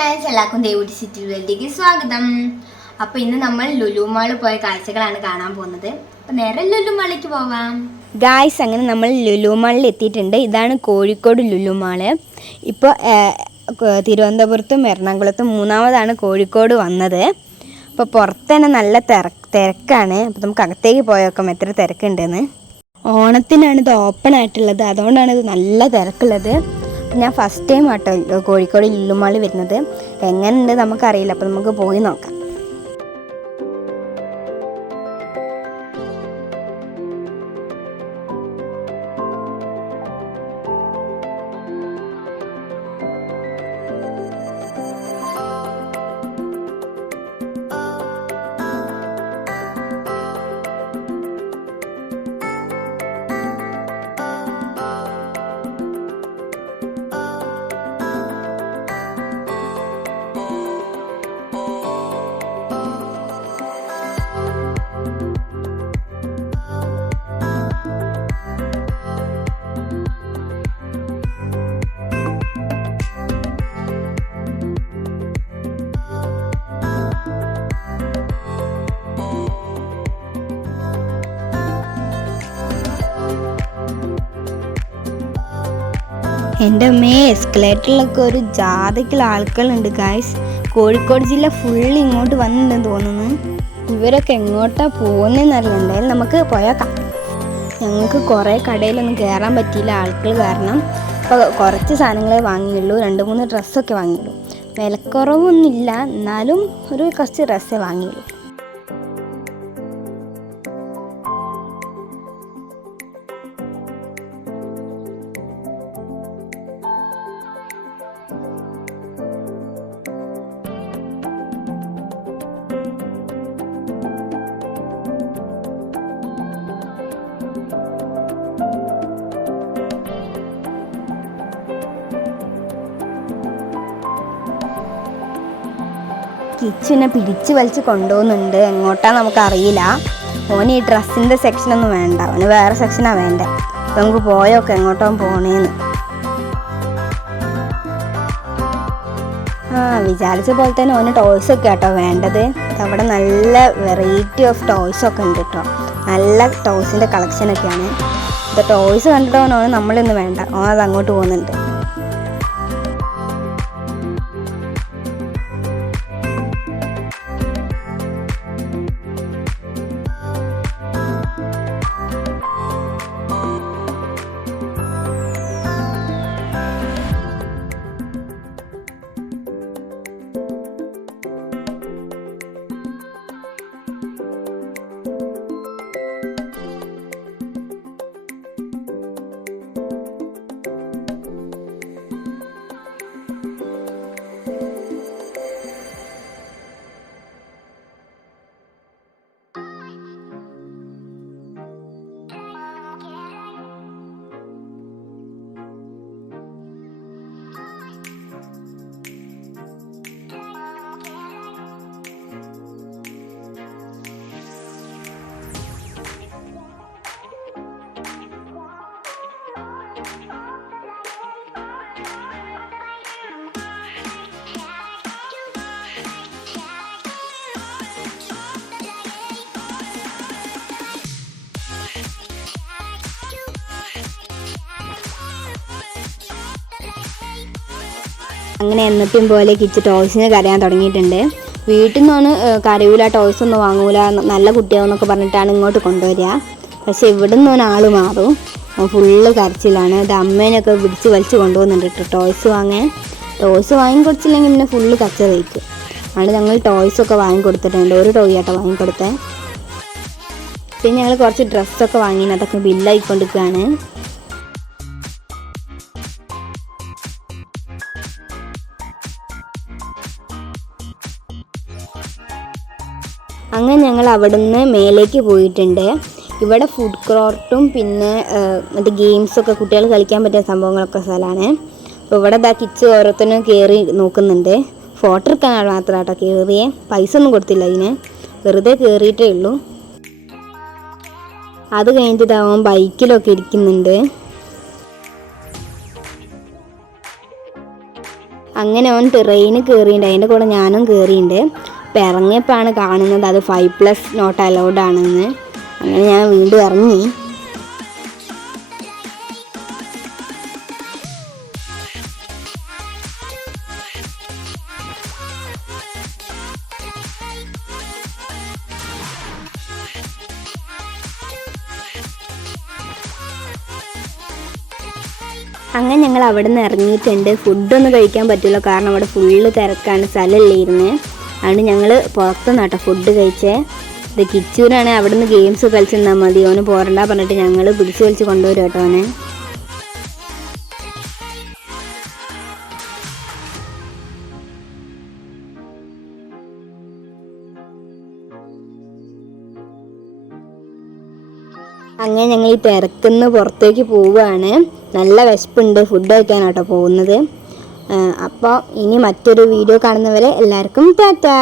Friends, എല്ലാവർക്കും Devutty city വേൾഡിലേക്ക് സ്വാഗതം. അപ്പോൾ ഇന്ന് നമ്മൾ ലുലു മാളിൽ പോയ കാഴ്ചകളാണ് കാണാൻ പോകുന്നത്. അപ്പോൾ നേരെ ലുലു മാളിലേക്ക് പോവാം. ഗായ്സ്, അങ്ങനെ നമ്മൾ ലുലു മാളിൽ എത്തിയിട്ടുണ്ട്. ഇതാണ് കോഴിക്കോട് ലുലു മാള്. ഇപ്പോൾ തിരുവനന്തപുരത്തും എറണാകുളത്തും മൂന്നാമതാണ് കോഴിക്കോട് വന്നത്. അപ്പോൾ പുറത്ത് തന്നെ നല്ല തിരക്കാണ്. അപ്പോൾ നമുക്ക് അകത്തേക്ക് പോയേക്കാം എത്ര തിരക്കുണ്ടെന്ന്. ഓണത്തിനാണ് ഇത് ഓപ്പൺ ആയിട്ടുള്ളത്, അതുകൊണ്ടാണ് ഇത് നല്ല തിരക്കുള്ളത്. ഞാൻ ഫസ്റ്റ് ടൈം ആട്ടോ കോഴിക്കോട് ലുലു മാളിൽ വരുന്നത്. എങ്ങനെയുണ്ട് നമുക്കറിയില്ല, അപ്പോൾ നമുക്ക് പോയി നോക്കാം. എൻ്റെ അമ്മയെ എസ്കലേറ്ററിലൊക്കെ ഒരു ജാഥയ്ക്കുള്ള ആൾക്കാരുണ്ട് ഗായ്സ്. കോഴിക്കോട് ജില്ല ഫുള്ള് ഇങ്ങോട്ട് വന്നിട്ടുണ്ടെന്ന് തോന്നുന്നു. ഇവരൊക്കെ എങ്ങോട്ടാണ് പോകുന്നതെന്നറിയില്ല. എന്തായാലും നമുക്ക് പോയേക്കാം. ഞങ്ങൾക്ക് കുറേ കടയിലൊന്നും കയറാൻ പറ്റിയില്ല ആൾക്കാർ കാരണം. അപ്പോൾ കുറച്ച് സാധനങ്ങളെ വാങ്ങിയുള്ളൂ, 2-3 ഡ്രസ്സൊക്കെ വാങ്ങിയുള്ളൂ. വിലക്കുറവൊന്നുമില്ല, എന്നാലും കുറച്ച് ഡ്രസ്സേ വാങ്ങിയുള്ളൂ. കിച്ചുവിനെ പിടിച്ച് വലിച്ച് കൊണ്ടുപോകുന്നുണ്ട്. എങ്ങോട്ടാ നമുക്കറിയില്ല. ഓന് ഈ ഡ്രസ്സിൻ്റെ സെക്ഷനൊന്നും വേണ്ട, ഓന് വേറെ സെക്ഷനാണ് വേണ്ടത്. അപ്പം നമുക്ക് പോയൊക്കെ എങ്ങോട്ടോ പോണേന്ന്. വിചാരിച്ച പോലെ തന്നെ ഓന് ടോയ്സൊക്കെ കേട്ടോ വേണ്ടത്. അവിടെ നല്ല വെറൈറ്റി ഓഫ് ടോയ്സൊക്കെ ഉണ്ട് കേട്ടോ. നല്ല ടോയ്സിൻ്റെ കളക്ഷനൊക്കെയാണ്. ഇത് ടോയ്സ് കണ്ടിട്ടോ ഓന് നമ്മളൊന്നും വേണ്ട, ഓൻ അത് അങ്ങോട്ട് പോകുന്നുണ്ട്. അങ്ങനെ എന്നത്തെയും പോലെ കിച്ച് ടോയ്സിന് കരയാൻ തുടങ്ങിയിട്ടുണ്ട്. വീട്ടിൽ നിന്നാണ് കരയൂല, ടോയ്സ് ഒന്നും വാങ്ങൂല, നല്ല കുട്ടിയാവെന്നൊക്കെ പറഞ്ഞിട്ടാണ് ഇങ്ങോട്ട് കൊണ്ടുവരിക. പക്ഷെ ഇവിടെ നിന്ന് ആൾ മാറും, ഫുള്ള് കരച്ചിലാണ്. ഇത് അമ്മേനൊക്കെ പിടിച്ച് വലിച്ച് കൊണ്ടുപോകുന്നുണ്ട് കേട്ടോ ടോയ്സ് വാങ്ങാൻ. ടോയ്സ് വാങ്ങിക്കൊടുത്തില്ലെങ്കിൽ പിന്നെ ഫുള്ള് കച്ച വയ്ക്കും. അതുകൊണ്ട് ഞങ്ങൾ ടോയ്സൊക്കെ വാങ്ങിക്കൊടുത്തിട്ടുണ്ട്. ഒരു ടോയ് ആട്ടോ വാങ്ങിക്കൊടുത്തേ. പിന്നെ ഞങ്ങൾ കുറച്ച് ഡ്രസ്സൊക്കെ വാങ്ങിന്, അതൊക്കെ ബില്ലായിക്കൊണ്ടിരിക്കുകയാണ്. അങ്ങനെ ഞങ്ങൾ അവിടെ നിന്ന് മേലേക്ക് പോയിട്ടുണ്ട്. ഇവിടെ ഫുഡ് കോർട്ടും പിന്നെ മറ്റേ ഗെയിംസൊക്കെ കുട്ടികൾ കളിക്കാൻ പറ്റിയ സംഭവങ്ങളൊക്കെ സ്ഥലമാണ്. അപ്പോൾ ഇവിടെ കിച്ച് ഓരോരുത്തരും കയറി നോക്കുന്നുണ്ട്. ഫോട്ടോ എടുക്കാൻ മാത്രമാട്ടോ കയറിയേ, പൈസ ഒന്നും കൊടുത്തില്ല അതിന്, വെറുതെ കയറിയിട്ടേ ഉള്ളൂ. അത് കഴിഞ്ഞിട്ട് അവൻ ബൈക്കിലൊക്കെ ഇരിക്കുന്നുണ്ട്. അങ്ങനെ അവൻ ട്രെയിന് കയറിയിട്ടുണ്ട്, അതിൻ്റെ കൂടെ ഞാനും കയറിയിട്ടുണ്ട്. അപ്പോൾ ഇറങ്ങിയപ്പോഴാണ് കാണുന്നത് അത് 5+ നോട്ട് അലൗഡ് ആണെന്ന്. അങ്ങനെ ഞാൻ വീണ്ടും ഇറങ്ങി. അങ്ങനെ ഞങ്ങൾ അവിടെ നിന്ന് ഇറങ്ങിയിട്ടുണ്ട്. ഫുഡൊന്നും കഴിക്കാൻ പറ്റില്ല, കാരണം അവിടെ ഫുള്ള് തിരക്കാണ്, സ്ഥലമില്ലായിരുന്നു. അതുകൊണ്ട് ഞങ്ങൾ പുറത്തുനിന്നാട്ടോ ഫുഡ് കഴിച്ചേ. ഇത് കിച്ചൂരാണ്, അവിടെ നിന്ന് ഗെയിംസ് കളിച്ചിരുന്നാൽ മതി, ഓന് പോരണ്ട പറഞ്ഞിട്ട് ഞങ്ങൾ പിടിച്ച് വലിച്ച് കൊണ്ടുവരും കേട്ടോ ഓനെ. അങ്ങനെ ഞങ്ങൾ ഈ തിരക്കുന്ന് പുറത്തേക്ക് പോവുകയാണ്. നല്ല വിശപ്പുണ്ട്, ഫുഡ് കഴിക്കാനാട്ടോ പോകുന്നത്. അപ്പോൾ ഇനി മറ്റൊരു വീഡിയോ കാണുന്നവരെ എല്ലാവർക്കും ടാറ്റാ.